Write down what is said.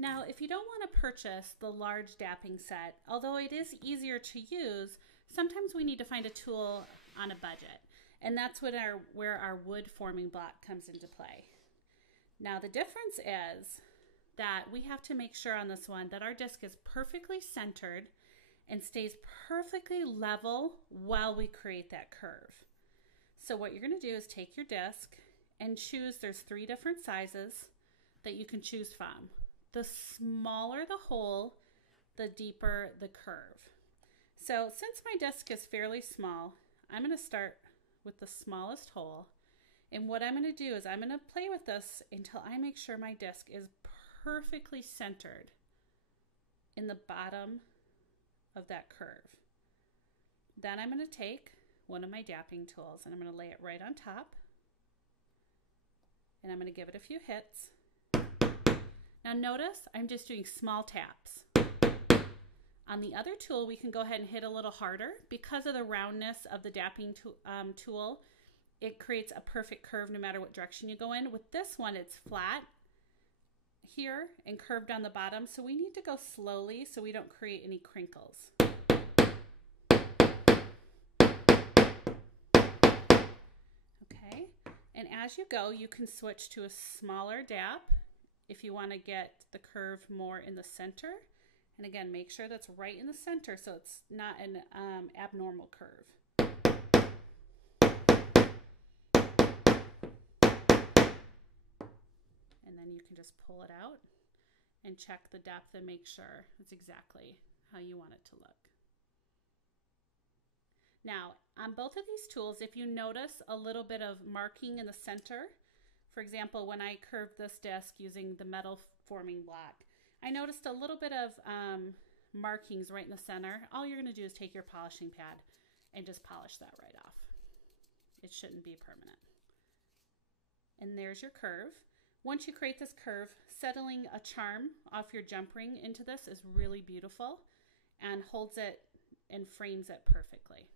Now, if you don't want to purchase the large dapping set, although it is easier to use, sometimes we need to find a tool on a budget. And that's where our wood forming block comes into play. Now, the difference is that we have to make sure on this one that our disc is perfectly centered and stays perfectly level while we create that curve. So what you're going to do is take your disc and choose, there's 3 different sizes that you can choose from. The smaller the hole, the deeper the curve. So since my disc is fairly small, I'm going to start with the smallest hole. And what I'm going to do is I'm going to play with this until I make sure my disc is perfectly centered in the bottom of that curve. Then I'm going to take one of my dapping tools and I'm going to lay it right on top. And I'm going to give it a few hits. Now notice I'm just doing small taps. On the other tool, we can go ahead and hit a little harder. Because of the roundness of the dapping tool, it creates a perfect curve no matter what direction you go in. With this one, it's flat here and curved on the bottom, so we need to go slowly so we don't create any crinkles. Okay, and as you go, you can switch to a smaller dap if you want to get the curve more in the center. And again, make sure that's right in the center so it's not an abnormal curve. And then you can just pull it out and check the depth and make sure it's exactly how you want it to look. Now, on both of these tools, if you notice a little bit of marking in the center, for example, when I curved this disc using the metal forming block, I noticed a little bit of markings right in the center. All you're going to do is take your polishing pad and just polish that right off. It shouldn't be permanent. And there's your curve. Once you create this curve, settling a charm off your jump ring into this is really beautiful and holds it and frames it perfectly.